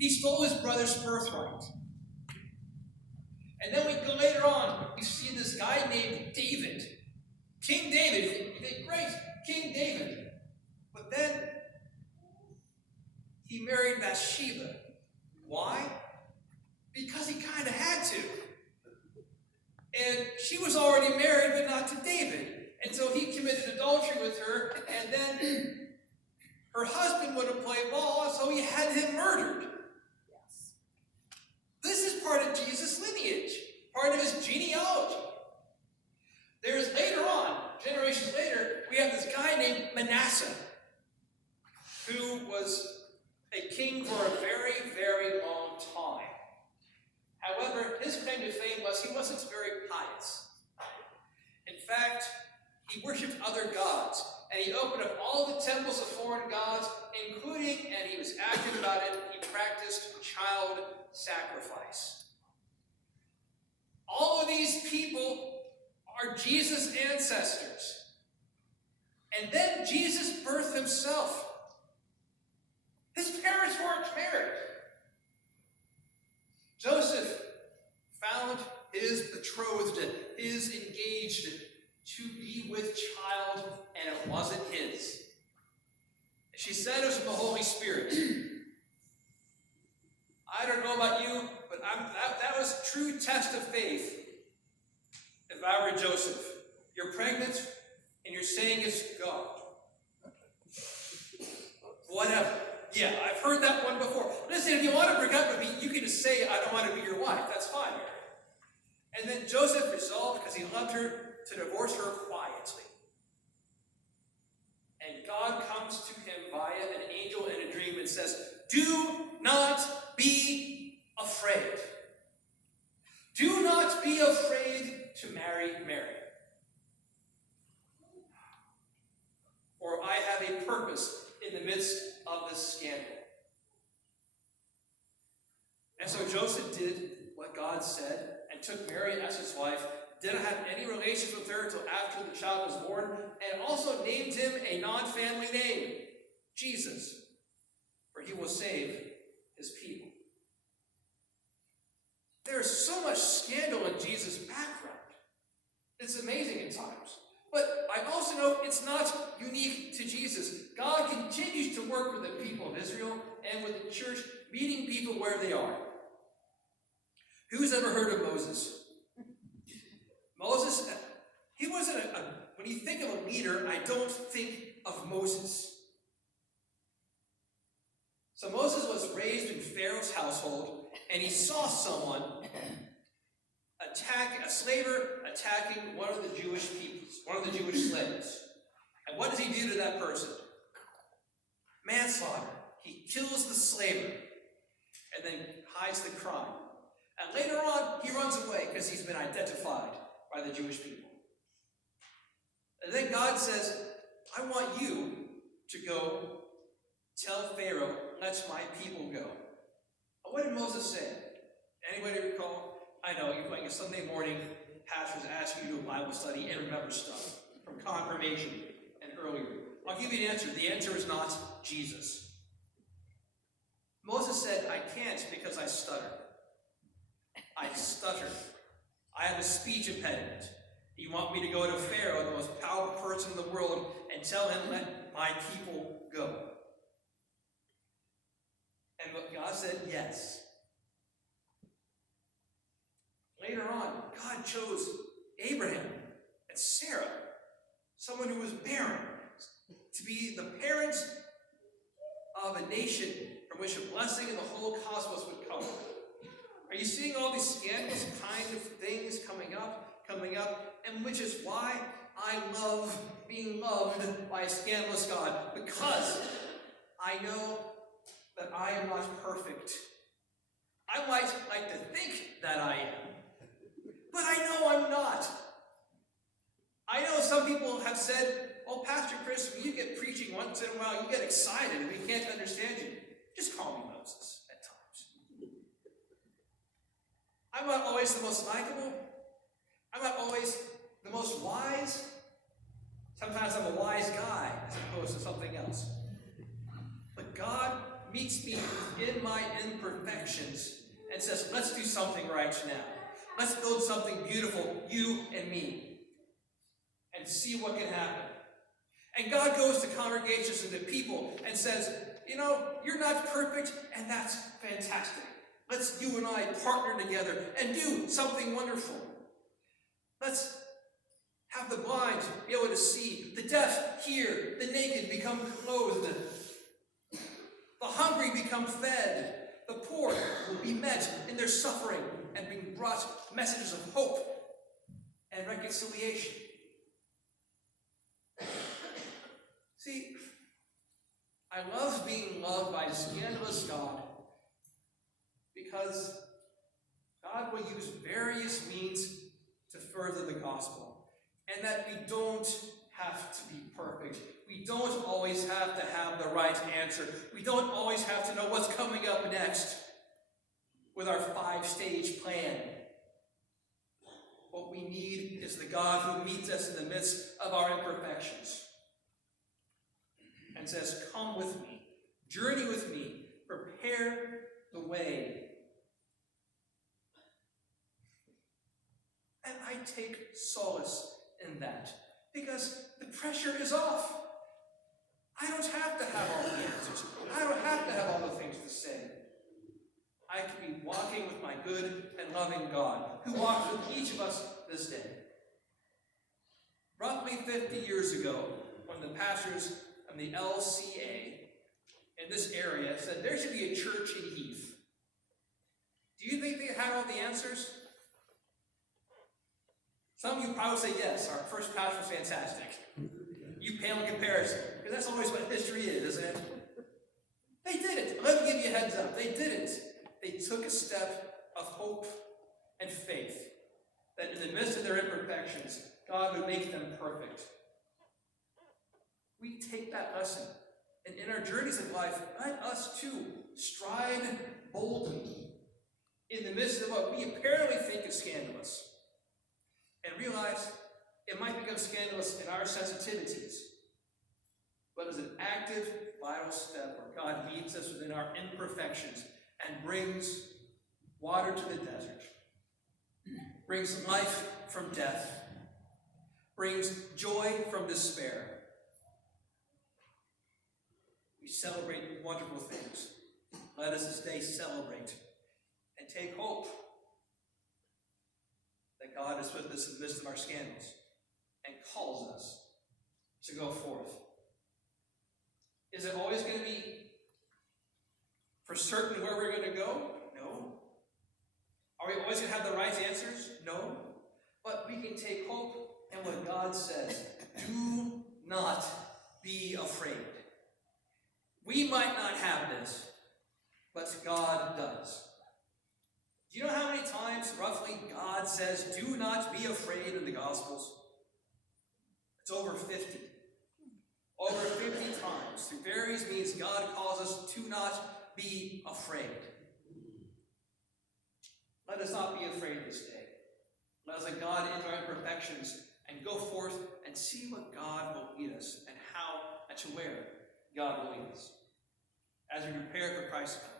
He stole his brother's birthright. And then we go later on, we see this guy named David. King David. You think, great, King David. But then he married Bathsheba. Why? Because he kind of had to. And she was already married, but not to David. And so he committed adultery with her, and then her husband would have played ball, so he had him murdered. Yes. This is part of Jesus' lineage, part of his genealogy. There's later on, generations later, we have this guy named Manasseh, who was a king for a very, very long time. However, his claim to fame was he wasn't very pious. In fact, he worshipped other gods, and he opened up all the temples of foreign gods, including, and he was active about it, he practiced child sacrifice. All of these people are Jesus' ancestors. And then Jesus birthed himself. His parents weren't married. Joseph found his betrothed, his engaged, to be with child, and it wasn't his. She said it was from the Holy Spirit. I don't know about you, but that was a true test of faith. If I were Joseph, you're pregnant, and you're saying it's God. Whatever. Yeah, I've heard that one before. Listen, if you want to break up with me, you can just say, I don't want to be your wife. That's fine. And then Joseph resolved, because he loved her, to divorce her quietly. And God comes to him via an angel in a dream and says, do not be afraid. Do not be afraid to marry Mary. For I have a purpose in the midst of this scandal. And so Joseph did what God said and took Mary as his wife, didn't have any relations with her until after the child was born, and also named him a non-family name, Jesus, for he will save his people. There's so much scandal in Jesus' background. It's amazing at times. But I also know it's not unique to Jesus. God continues to work with the people of Israel and with the church, meeting people where they are. Who's ever heard of Moses? Moses, he wasn't when you think of a leader, I don't think of Moses. So Moses was raised in Pharaoh's household, and he saw someone a slaver attacking one of the Jewish peoples, one of the Jewish slaves. And what does he do to that person? Manslaughter. He kills the slaver and then hides the crime. And later on, he runs away because he's been identified by the Jewish people. And then God says, I want you to go tell Pharaoh, let my people go. What did Moses say? Anybody recall? I know, you're like a Sunday morning, pastors ask you to do a Bible study and remember stuff from confirmation and earlier. I'll give you the answer. The answer is not Jesus. Moses said, I can't because I stutter. I stutter. I have a speech impediment. You want me to go to Pharaoh, the most powerful person in the world, and tell him, let my people go. And God said, yes. Later on, God chose Abraham and Sarah, someone who was barren, to be the parents of a nation from which a blessing in the whole cosmos would come. Are you seeing all these scandalous kind of things coming up, and which is why I love being loved by a scandalous God, because I know that I am not perfect. I might like to think that I am, but I know I'm not. I know some people have said, oh, Pastor Chris, when you get preaching once in a while, you get excited and we can't understand you. Just call me Moses at times. I'm not always the most likable. I'm not always the most wise. Sometimes I'm a wise guy as opposed to something else. But God meets me in my imperfections and says, let's do something right now. Let's build something beautiful, you and me, and see what can happen. And God goes to congregations and to people and says, you're not perfect, and that's fantastic. Let's you and I partner together and do something wonderful. Let's have the blind be able to see, the deaf hear, the naked become clothed, the hungry become fed, the poor will be met in their suffering and being brought messages of hope and reconciliation. See, I love being loved by a scandalous God because God will use various means to further the gospel, and that we don't have to be perfect. We don't always have to have the right answer. We don't always have to know what's coming up next with our 5-stage plan. What we need is the God who meets us in the midst of our imperfections and says, come with me, journey with me, prepare the way. And I take solace in that because the pressure is off. I don't have to have all the answers. I don't have to have all the things to say. I can be walking with my good and loving God who walks with each of us this day. Roughly 50 years ago, when the pastors of the LCA in this area said there should be a church in Heath, do you think they had all the answers? Some of you probably say yes, our first pastor was fantastic. You pale in comparison, because that's always what history is, isn't it? They did it. Let me give you a heads up. They did it. They took a step of hope and faith that in the midst of their imperfections, God would make them perfect. We take that lesson, and in our journeys of life, let us too stride boldly in the midst of what we apparently think is scandalous, and realize it might become scandalous in our sensitivities, but as an active, vital step where God meets us within our imperfections and brings water to the desert, brings life from death, brings joy from despair. We celebrate wonderful things. Let us this day celebrate and take hope that God is with us in the midst of our scandals and calls us to go forth. Is it always going to be for certain where we're going to go? No. Are we always going to have the right answers? No. But we can take hope in what God says. Do not be afraid. We might not have this, but God does. Do you know how many times, roughly, God says, do not be afraid in the Gospels? It's over 50. Over 50 times. Through various means, God calls us to not be afraid. Let us not be afraid this day. Let us let God into our imperfections and go forth and see what God will lead us and how and to where God will lead us as we prepare for Christ's coming.